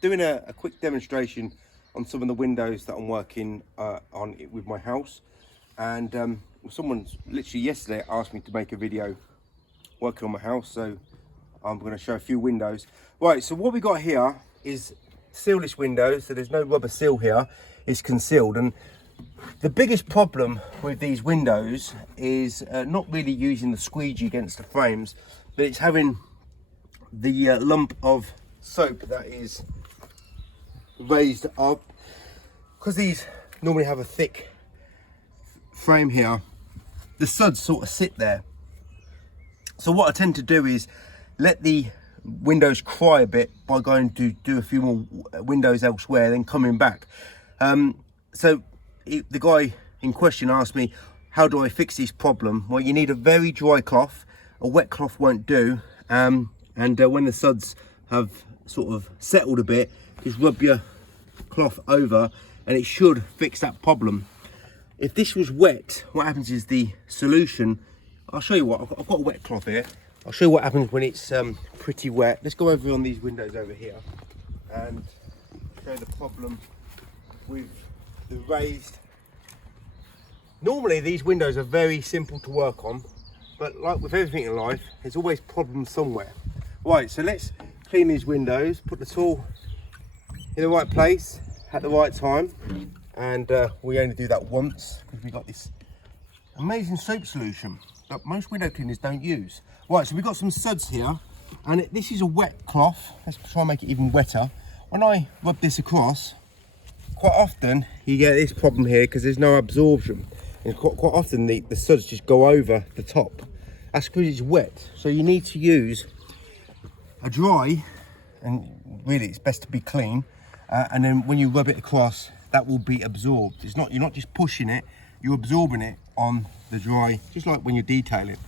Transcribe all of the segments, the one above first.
Doing a quick demonstration on some of the windows that I'm working on it with my house, and someone's literally yesterday asked me to make a video working on my house, so I'm going to show a few windows. Right, so what we got here is sealless windows, so there's no rubber seal here, it's concealed. And the biggest problem with these windows is not really using the squeegee against the frames, but it's having the lump of soap that is raised up. Because these normally have a thick frame here, the suds sort of sit there. So what I tend to do is let the windows cry a bit by going to do a few more windows elsewhere, then coming back. So the guy in question asked me, how do I fix this problem? Well, you need a very dry cloth. A wet cloth won't do. And when the suds have sort of settled a bit, just rub your cloth over and it should fix that problem. If this was wet, what happens is the solution, I'll show you what, I've got a wet cloth here. I'll show you what happens when it's pretty wet. Let's go over on these windows over here and show the problem with the raised. Normally these windows are very simple to work on, but like with everything in life, there's always problems somewhere. Right, so let's clean these windows, put the tool in the right place at the right time, and we only do that once because we've got this amazing soap solution that most window cleaners don't use. Right, so we've got some suds here, and this is a wet cloth. Let's try and make it even wetter. When I rub this across, quite often you get this problem here because there's no absorption, and quite often the suds just go over the top. That's because it's wet. So you need to use a dry, and really it's best to be clean, and then when you rub it across, that will be absorbed. You're not just pushing it, you're absorbing it on the dry, just like when you're detailing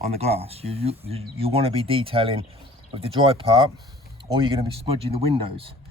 on the glass. You want to be detailing with the dry part, or you're going to be smudging the windows.